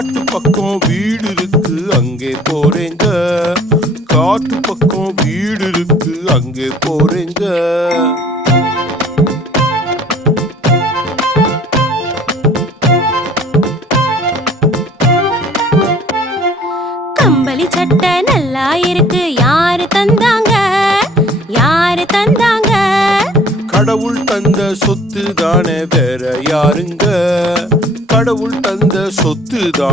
காட்டு பக்கம் வீடு இருக்கு அங்கே போறேங்க. காட்டு பக்கம் வீடு இருக்கு அங்கே போறேங்க. கம்பளி சட்டை நல்லா இருக்கு, யாரு தந்தாங்க? யாரு தந்தாங்க? கடவுள் தந்த சொத்து தானே, வேற யாருங்க? கடவுள் தந்த சொத்து தான்.